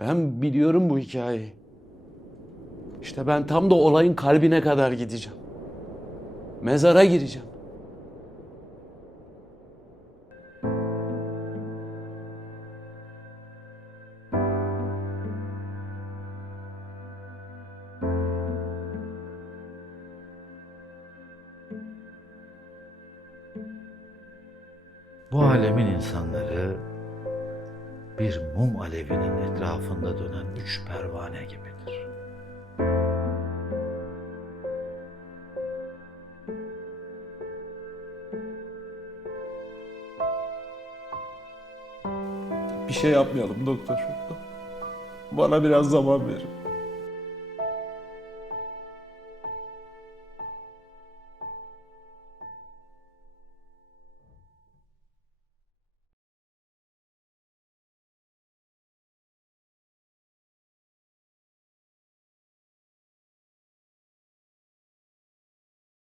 Ben biliyorum bu hikayeyi. İşte ben tam da olayın kalbine kadar gideceğim. Mezara gireceğim. Bu alemin insanları bir mum alevinin etrafında dönen üç pervane gibidir. Bir şey yapmayalım doktor. Bana biraz zaman verin.